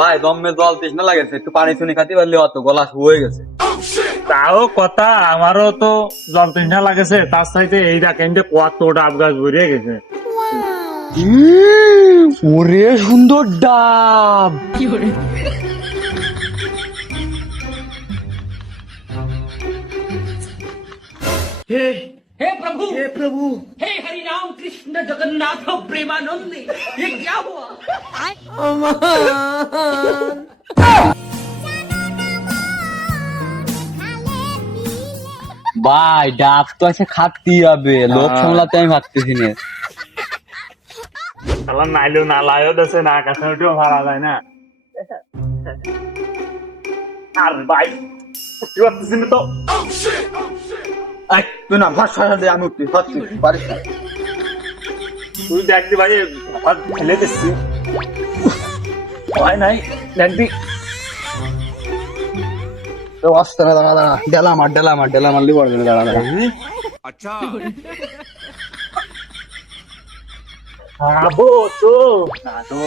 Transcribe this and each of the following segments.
ভাই দমে জল তৃষ্ণা লাগেছে, একটু পানি শুনি খাতে পারলে অত গলা হয়ে গেছে। তাও কথা, আমারও তো জ্বর তৃষ্ণা লাগেছে, তার সাথে এই দেখেন যে কত ডাব গাছ ভরিয়ে গেছে। ওরে সুন্দর ডাব। हे प्रभु हे हरि राम कृष्ण जगन्नाथ प्रेमानंद ये क्या हुआ। ভাই ডাব তো আছে খাতেই হবে, লোক সামলাতে আমি ভাবতেছি না। তাহলে নাইলেও না লাইও দেশে না আকাশে উঠেও ভাড়া যায় না। আর ভাই উঠতে পারতেছি না তো। তুই না ভাষা দে, আমি উঠতে পারছি পারিস না। তুই দেখবি ভাই হাত ফেলে দিচ্ছি, হয় নাই দেখবি। অস্ত্র দাঁড়া দাঁড়া, ডেলা মারলি পড়বে না, দাঁড়া দাঁড়া। খাবো তো না তো,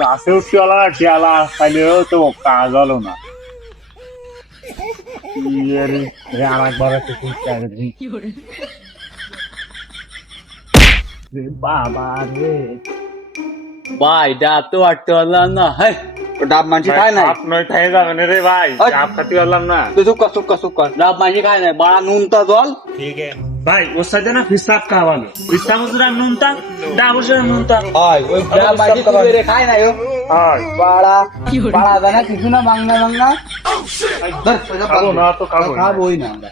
গাছে উঠিওয়ালা টিয়ালা খাইলেও তো কাজ হলো না। আর একবার বাবা রে, ভাই ডাব তো আটতে পারলাম না। হ্যাঁ, ডাব মানছি খায় নাই। আপনার খাই যাবেন রে ভাই, ডাব খাতে পারলাম না। তুই চুপ কর, ডাব মানছি খায় নাই, বাড়া নুনটা জল। ভাই ওর সাথে না ফিসাব খাওয়ালো, ফিসাব মজুরা নুনতা, ডাব মজুরা নুনতা। হয় ওই ডাব মানছি তুই রে খায় নাই। ও হয় বাড়া বাড়া জানা কিছু না, বাংলা খাবো না তো খাবো না। খাবোই না আমরা।